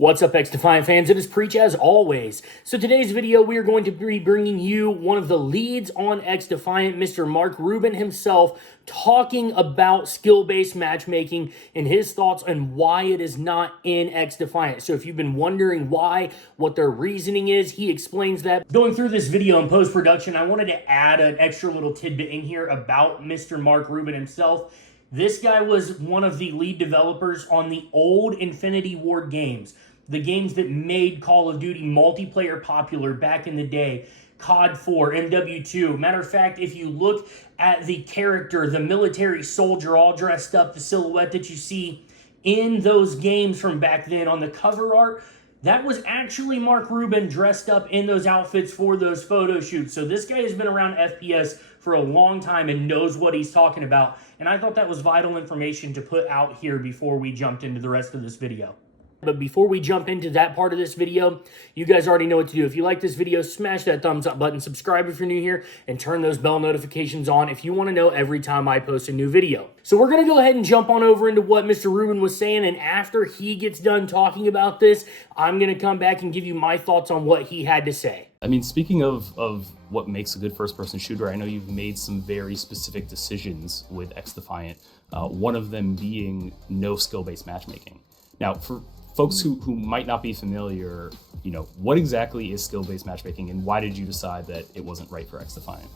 What's up, XDefiant fans? It is Preach as always. So today's video, we are going to be bringing you one of the leads on XDefiant, Mr. Mark Rubin himself, talking about skill-based matchmaking and his thoughts on why it is not in XDefiant. So if you've been wondering why, what their reasoning is, he explains that. Going through this video in post-production, I wanted to add an extra little tidbit in here about Mr. Mark Rubin himself. This guy was one of the lead developers on the old Infinity Ward games. The games that made Call of Duty multiplayer popular back in the day. COD 4, MW2. Matter of fact, if you look at the character, the military soldier all dressed up, the silhouette that you see in those games from back then on the cover art, that was actually Mark Rubin dressed up in those outfits for those photo shoots. So this guy has been around FPS for a long time and knows what he's talking about. And I thought that was vital information to put out here before we jumped into the rest of this video. But before we jump into that part of this video, you guys already know what to do. If you like this video, smash that thumbs up button, subscribe if you're new here, and turn those bell notifications on if you want to know every time I post a new video. So we're going to go ahead and jump on over into what Mr. Rubin was saying, and after he gets done talking about this, I'm going to come back and give you my thoughts on what he had to say. I mean, speaking of what makes a good first-person shooter, I know you've made some very specific decisions with XDefiant, one of them being no skill-based matchmaking. Now, for folks who might not be familiar, what exactly is skill-based matchmaking and why did you decide that it wasn't right for XDefiant?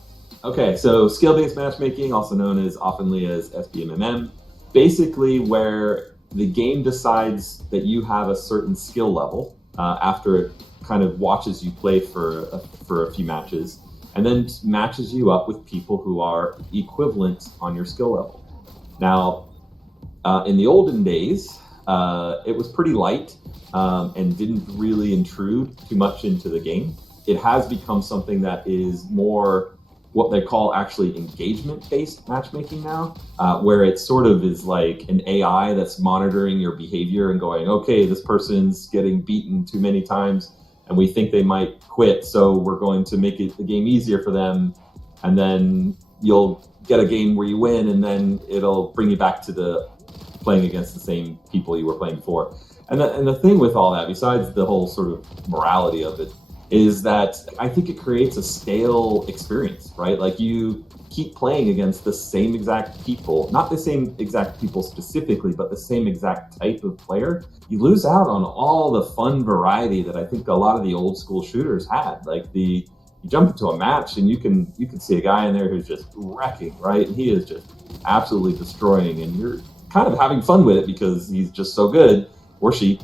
Okay, so skill-based matchmaking, also known as oftenly as SBMM, basically where the game decides that you have a certain skill level after it kind of watches you play for a few matches, and then matches you up with people who are equivalent on your skill level. Now, in the olden days, it was pretty light and didn't really intrude too much into the game. It has become something that is more what they call actually engagement-based matchmaking now, where it sort of is like an AI that's monitoring your behavior and going, okay, this person's getting beaten too many times and we think they might quit, so we're going to make the game easier for them, and then you'll get a game where you win and then it'll bring you back to the playing against the same people you were playing before. And the thing with all that, besides the whole sort of morality of it, is that I think it creates a stale experience, right? Like you keep playing against the same exact people, not the same exact people specifically, but the same exact type of player. You lose out on all the fun variety that I think a lot of the old school shooters had. Like you jump into a match and you can see a guy in there who's just wrecking, right? And he is just absolutely destroying, and you're kind of having fun with it because he's just so good, or she,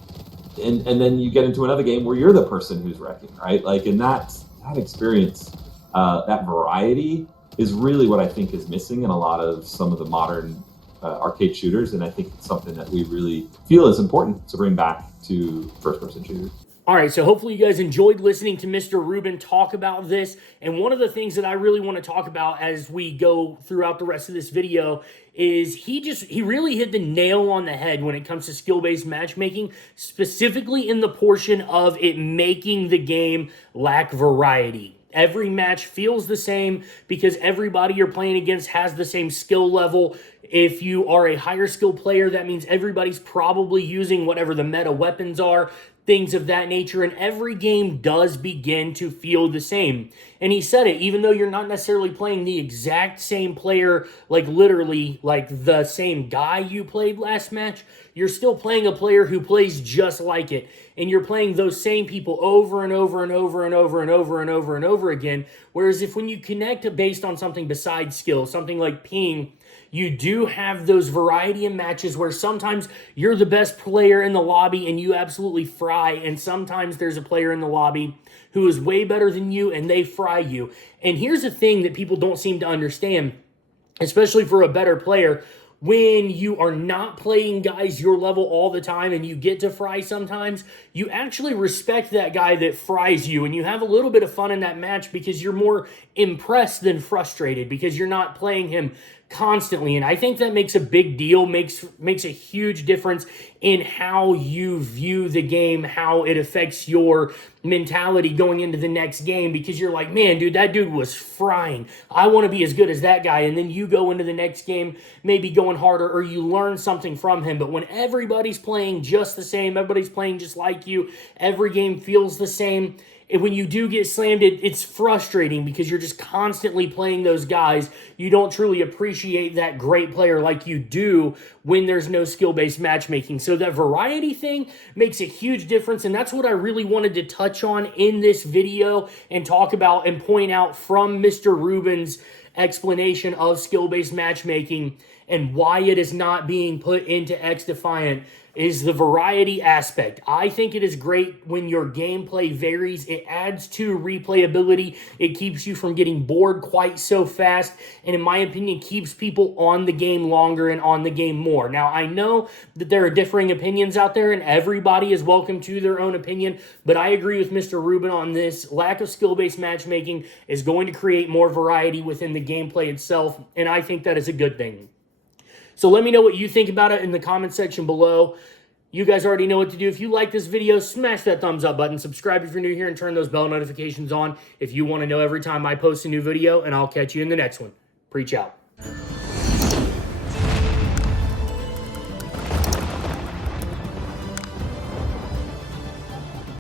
and then you get into another game where you're the person who's wrecking, right? Like in that experience, that variety is really what I think is missing in a lot of some of the modern arcade shooters, and I think it's something that we really feel is important to bring back to first-person shooters. All right, so hopefully you guys enjoyed listening to Mr. Rubin talk about this. And one of the things that I really want to talk about as we go throughout the rest of this video is he really hit the nail on the head when it comes to skill-based matchmaking, specifically in the portion of it making the game lack variety. Every match feels the same because everybody you're playing against has the same skill level. If you are a higher skill player, that means everybody's probably using whatever the meta weapons are, things of that nature, and every game does begin to feel the same. And he said it, even though you're not necessarily playing the exact same player, like literally like the same guy you played last match, you're still playing a player who plays just like it. And you're playing those same people over and over and over and over and over and over and over again. Whereas if when you connect based on something besides skill, something like ping, you do have those variety of matches where sometimes you're the best player in the lobby and you absolutely fry, and sometimes there's a player in the lobby who is way better than you and they fry you. And here's the thing that people don't seem to understand, especially for a better player. When you are not playing guys your level all the time and you get to fry sometimes, you actually respect that guy that fries you, and you have a little bit of fun in that match because you're more impressed than frustrated because you're not playing him constantly. And I think that makes a big deal, makes a huge difference in how you view the game, how it affects your mentality going into the next game, because you're like, man, dude, that dude was frying. I want to be as good as that guy. And then you go into the next game maybe going harder, or you learn something from him. But when everybody's playing just the same, everybody's playing just like you, every game feels the same, and when you do get slammed, it's frustrating because you're just constantly playing those guys. You don't truly appreciate that great player like you do when there's no skill-based matchmaking. So that variety thing makes a huge difference, and that's what I really wanted to touch on in this video and talk about and point out from Mr. Rubin's explanation of skill-based matchmaking and why it is not being put into XDefiant is the variety aspect. I think it is great when your gameplay varies. It adds to replayability. It keeps you from getting bored quite so fast, and in my opinion, keeps people on the game longer and on the game more. Now, I know that there are differing opinions out there, and everybody is welcome to their own opinion, but I agree with Mr. Rubin on this. Lack of skill-based matchmaking is going to create more variety within the gameplay itself, and I think that is a good thing. So let me know what you think about it in the comment section below. You guys already know what to do. If you like this video, smash that thumbs up button. Subscribe if you're new here and turn those bell notifications on if you want to know every time I post a new video, and I'll catch you in the next one. Preach out.